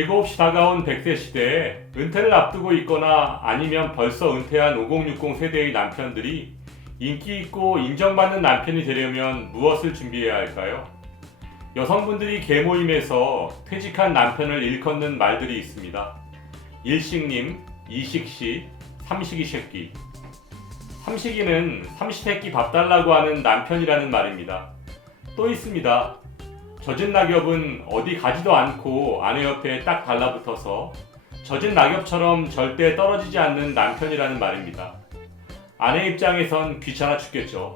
예고 없이 다가온 100세 시대에 은퇴를 앞두고 있거나 아니면 벌써 은퇴한 5060 세대의 남편들이 인기 있고 인정받는 남편이 되려면 무엇을 준비해야 할까요? 여성분들이 계모임에서 퇴직한 남편을 일컫는 말들이 있습니다. 일식님, 이식씨, 삼식이 새끼. 삼식이는 삼시세끼 밥 달라고 하는 남편이라는 말입니다. 또 있습니다. 젖은 낙엽은 어디 가지도 않고 아내 옆에 딱 달라붙어서 젖은 낙엽처럼 절대 떨어지지 않는 남편이라는 말입니다. 아내 입장에선 귀찮아 죽겠죠.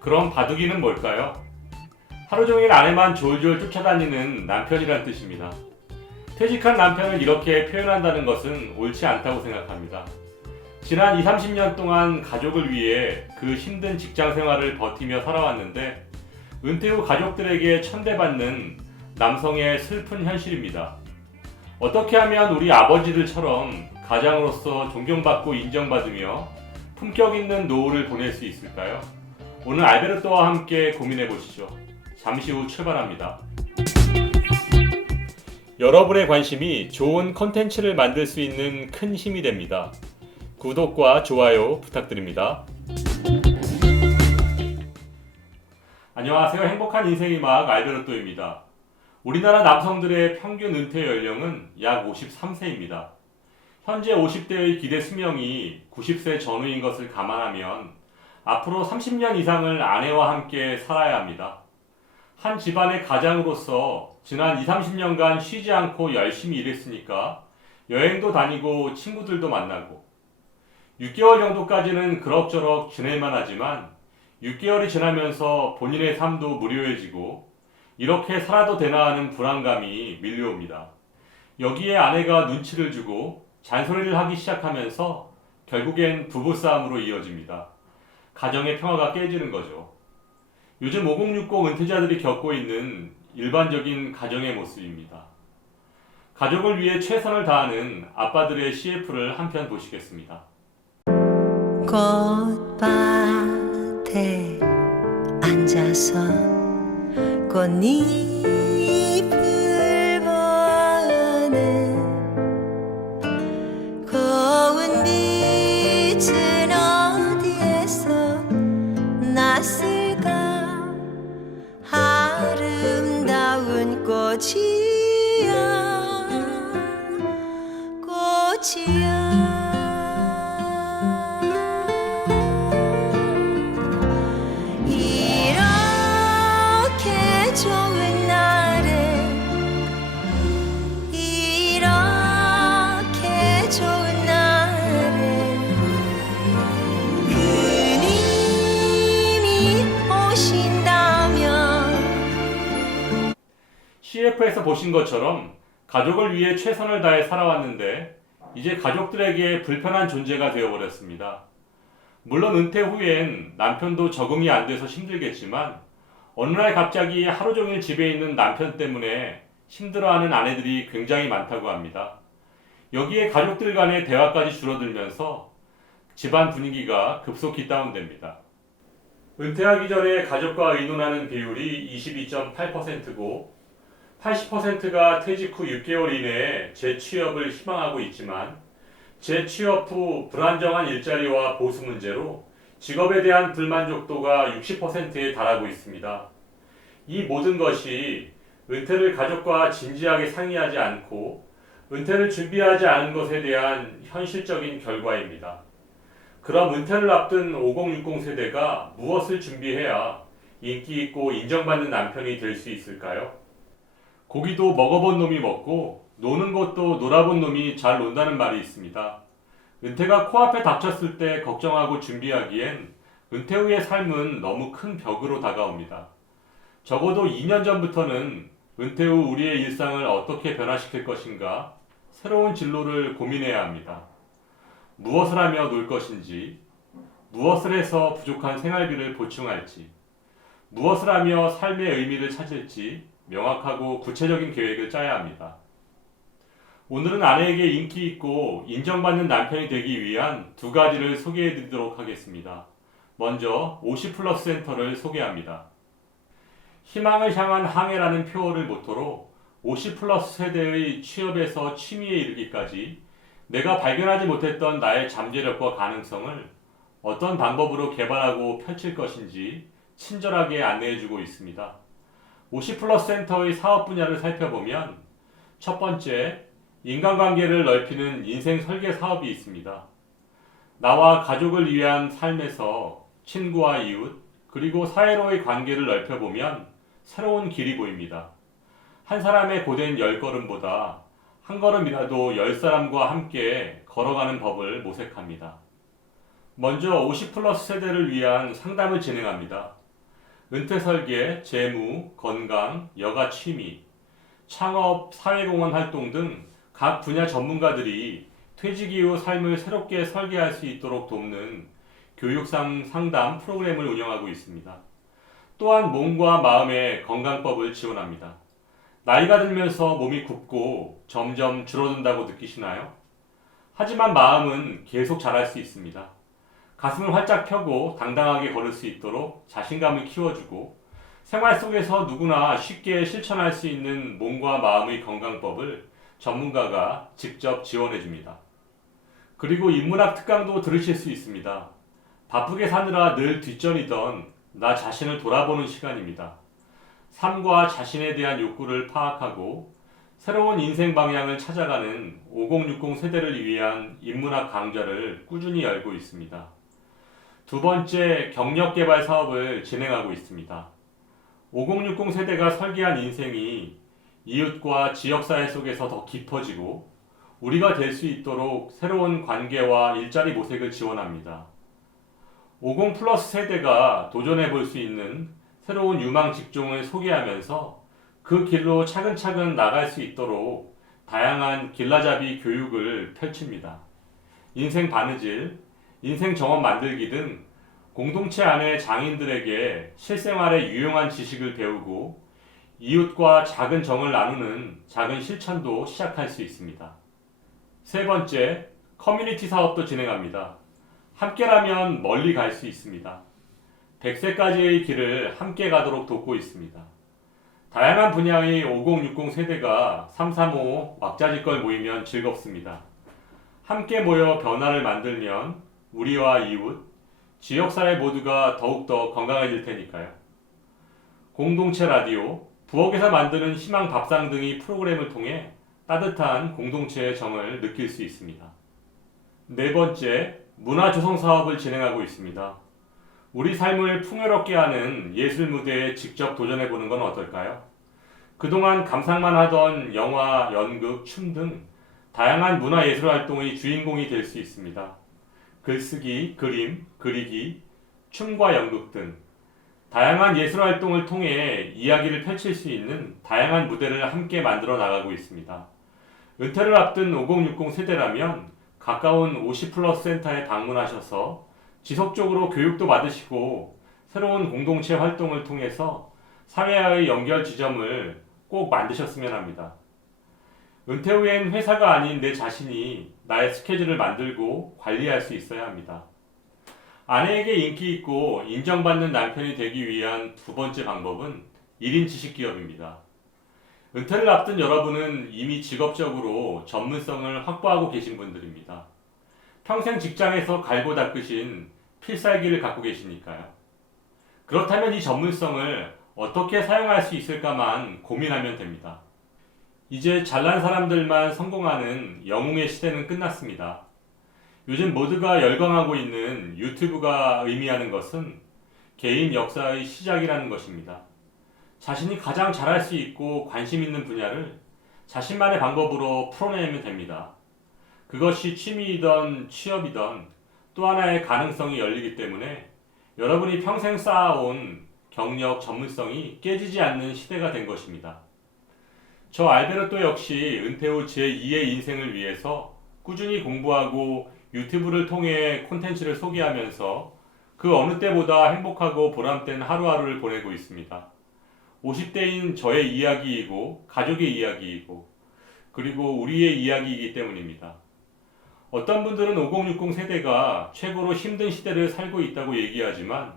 그럼 바둑이는 뭘까요? 하루 종일 아내만 졸졸 쫓아다니는 남편이란 뜻입니다. 퇴직한 남편을 이렇게 표현한다는 것은 옳지 않다고 생각합니다. 지난 20-30년 동안 가족을 위해 그 힘든 직장 생활을 버티며 살아왔는데 은퇴 후 가족들에게 천대받는 남성의 슬픈 현실입니다. 어떻게 하면 우리 아버지들처럼 가장으로서 존경받고 인정받으며 품격 있는 노후를 보낼 수 있을까요? 오늘 알베르토와 함께 고민해 보시죠. 잠시 후 출발합니다. 여러분의 관심이 좋은 컨텐츠를 만들 수 있는 큰 힘이 됩니다. 구독과 좋아요 부탁드립니다. 안녕하세요. 행복한 인생의막 알베르토입니다. 우리나라 남성들의 평균 은퇴 연령은 약 53세입니다. 현재 50대의 기대 수명이 90세 전후인 것을 감안하면 앞으로 30년 이상을 아내와 함께 살아야 합니다. 한 집안의 가장으로서 지난 20-30년간 쉬지 않고 열심히 일했으니까 여행도 다니고 친구들도 만나고 6개월 정도까지는 그럭저럭 지낼만 하지만 6개월이 지나면서 본인의 삶도 무료해지고 이렇게 살아도 되나 하는 불안감이 밀려옵니다. 여기에 아내가 눈치를 주고 잔소리를 하기 시작하면서 결국엔 부부싸움으로 이어집니다. 가정의 평화가 깨지는 거죠. 요즘 5060 은퇴자들이 겪고 있는 일반적인 가정의 모습입니다. 가족을 위해 최선을 다하는 아빠들의 CF를 한편 보시겠습니다. 꽃밭에 앉아서 꽃잎을 보는 고운 빛은 어디에서 났을까 아름다운 꽃이야 꽃이야 CF에서 보신 것처럼 가족을 위해 최선을 다해 살아왔는데 이제 가족들에게 불편한 존재가 되어버렸습니다. 물론 은퇴 후엔 남편도 적응이 안 돼서 힘들겠지만 어느 날 갑자기 하루 종일 집에 있는 남편 때문에 힘들어하는 아내들이 굉장히 많다고 합니다. 여기에 가족들 간의 대화까지 줄어들면서 집안 분위기가 급속히 다운됩니다. 은퇴하기 전에 가족과 의논하는 비율이 22.8%고 80%가 퇴직 후 6개월 이내에 재취업을 희망하고 있지만 재취업 후 불안정한 일자리와 보수 문제로 직업에 대한 불만족도가 60%에 달하고 있습니다. 이 모든 것이 은퇴를 가족과 진지하게 상의하지 않고 은퇴를 준비하지 않은 것에 대한 현실적인 결과입니다. 그럼 은퇴를 앞둔 5060 세대가 무엇을 준비해야 인기 있고 인정받는 남편이 될 수 있을까요? 고기도 먹어본 놈이 먹고 노는 것도 놀아본 놈이 잘 논다는 말이 있습니다. 은퇴가 코앞에 닥쳤을 때 걱정하고 준비하기엔 은퇴 후의 삶은 너무 큰 벽으로 다가옵니다. 적어도 2년 전부터는 은퇴 후 우리의 일상을 어떻게 변화시킬 것인가 새로운 진로를 고민해야 합니다. 무엇을 하며 놀 것인지, 무엇을 해서 부족한 생활비를 보충할지, 무엇을 하며 삶의 의미를 찾을지 명확하고 구체적인 계획을 짜야 합니다. 오늘은 아내에게 인기 있고 인정받는 남편이 되기 위한 두 가지를 소개해 드리도록 하겠습니다. 먼저 50플러스 센터를 소개합니다. 희망을 향한 항해라는 표어를 모토로 50 플러스 세대의 취업에서 취미에 이르기까지 내가 발견하지 못했던 나의 잠재력과 가능성을 어떤 방법으로 개발하고 펼칠 것인지 친절하게 안내해주고 있습니다. 50 플러스 센터의 사업 분야를 살펴보면 첫 번째, 인간관계를 넓히는 인생 설계 사업이 있습니다. 나와 가족을 위한 삶에서 친구와 이웃, 그리고 사회로의 관계를 넓혀보면 새로운 길이 보입니다. 한 사람의 고된 10걸음보다 한 걸음이라도 10사람과 함께 걸어가는 법을 모색합니다. 먼저 50 플러스 세대를 위한 상담을 진행합니다. 은퇴 설계, 재무, 건강, 여가 취미, 창업, 사회공헌 활동 등 각 분야 전문가들이 퇴직 이후 삶을 새롭게 설계할 수 있도록 돕는 교육상 상담 프로그램을 운영하고 있습니다. 또한 몸과 마음의 건강법을 지원합니다. 나이가 들면서 몸이 굽고 점점 줄어든다고 느끼시나요? 하지만 마음은 계속 자랄 수 있습니다. 가슴을 활짝 펴고 당당하게 걸을 수 있도록 자신감을 키워주고 생활 속에서 누구나 쉽게 실천할 수 있는 몸과 마음의 건강법을 전문가가 직접 지원해줍니다. 그리고 인문학 특강도 들으실 수 있습니다. 바쁘게 사느라 늘 뒷전이던 나 자신을 돌아보는 시간입니다. 삶과 자신에 대한 욕구를 파악하고 새로운 인생 방향을 찾아가는 5060 세대를 위한 인문학 강좌를 꾸준히 열고 있습니다. 두 번째, 경력 개발 사업을 진행하고 있습니다. 5060 세대가 설계한 인생이 이웃과 지역사회 속에서 더 깊어지고 우리가 될 수 있도록 새로운 관계와 일자리 모색을 지원합니다. 50 플러스 세대가 도전해 볼 수 있는 새로운 유망 직종을 소개하면서 그 길로 차근차근 나갈 수 있도록 다양한 길라잡이 교육을 펼칩니다. 인생 바느질, 인생 정원 만들기 등 공동체 안의 장인들에게 실생활에 유용한 지식을 배우고 이웃과 작은 정을 나누는 작은 실천도 시작할 수 있습니다. 세 번째, 커뮤니티 사업도 진행합니다. 함께라면 멀리 갈 수 있습니다. 100세까지의 길을 함께 가도록 돕고 있습니다. 다양한 분야의 5060 세대가 335 왁자지껄 모이면 즐겁습니다. 함께 모여 변화를 만들면 우리와 이웃, 지역사회 모두가 더욱더 건강해질 테니까요. 공동체 라디오, 부엌에서 만드는 희망 밥상 등의 프로그램을 통해 따뜻한 공동체의 정을 느낄 수 있습니다. 네 번째, 문화 조성 사업을 진행하고 있습니다. 우리 삶을 풍요롭게 하는 예술 무대에 직접 도전해보는 건 어떨까요? 그동안 감상만 하던 영화, 연극, 춤 등 다양한 문화예술 활동의 주인공이 될 수 있습니다. 글쓰기, 그림, 그리기, 춤과 연극 등 다양한 예술 활동을 통해 이야기를 펼칠 수 있는 다양한 무대를 함께 만들어 나가고 있습니다. 은퇴를 앞둔 5060 세대라면 가까운 50 플러스 센터에 방문하셔서 지속적으로 교육도 받으시고 새로운 공동체 활동을 통해서 사회와의 연결 지점을 꼭 만드셨으면 합니다. 은퇴 후엔 회사가 아닌 내 자신이 나의 스케줄을 만들고 관리할 수 있어야 합니다. 아내에게 인기 있고 인정받는 남편이 되기 위한 두 번째 방법은 1인 지식기업입니다. 은퇴를 앞둔 여러분은 이미 직업적으로 전문성을 확보하고 계신 분들입니다. 평생 직장에서 갈고 닦으신 필살기를 갖고 계시니까요. 그렇다면 이 전문성을 어떻게 사용할 수 있을까만 고민하면 됩니다. 이제 잘난 사람들만 성공하는 영웅의 시대는 끝났습니다. 요즘 모두가 열광하고 있는 유튜브가 의미하는 것은 개인 역사의 시작이라는 것입니다. 자신이 가장 잘할 수 있고 관심 있는 분야를 자신만의 방법으로 풀어내면 됩니다. 그것이 취미이던 취업이던 또 하나의 가능성이 열리기 때문에 여러분이 평생 쌓아온 경력, 전문성이 깨지지 않는 시대가 된 것입니다. 저 알베르토 역시 은퇴 후 제2의 인생을 위해서 꾸준히 공부하고 유튜브를 통해 콘텐츠를 소개하면서 그 어느 때보다 행복하고 보람된 하루하루를 보내고 있습니다. 50대인 저의 이야기이고 가족의 이야기이고 그리고 우리의 이야기이기 때문입니다. 어떤 분들은 5060 세대가 최고로 힘든 시대를 살고 있다고 얘기하지만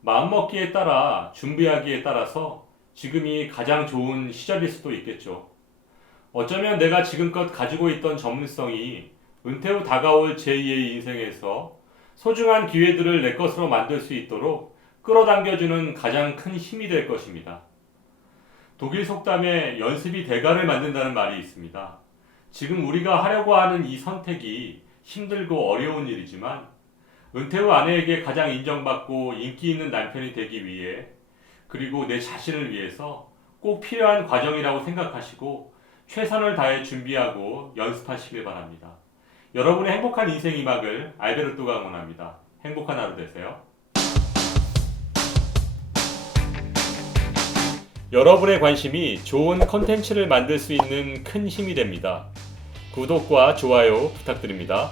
마음먹기에 따라 준비하기에 따라서 지금이 가장 좋은 시절일 수도 있겠죠. 어쩌면 내가 지금껏 가지고 있던 전문성이 은퇴 후 다가올 제2의 인생에서 소중한 기회들을 내 것으로 만들 수 있도록 끌어당겨주는 가장 큰 힘이 될 것입니다. 독일 속담에 연습이 대가를 만든다는 말이 있습니다. 지금 우리가 하려고 하는 이 선택이 힘들고 어려운 일이지만 은퇴 후 아내에게 가장 인정받고 인기 있는 남편이 되기 위해 그리고 내 자신을 위해서 꼭 필요한 과정이라고 생각하시고 최선을 다해 준비하고 연습하시길 바랍니다. 여러분의 행복한 인생 이막을 알베르토가 응원합니다. 행복한 하루 되세요. 여러분의 관심이 좋은 컨텐츠를 만들 수 있는 큰 힘이 됩니다. 구독과 좋아요 부탁드립니다.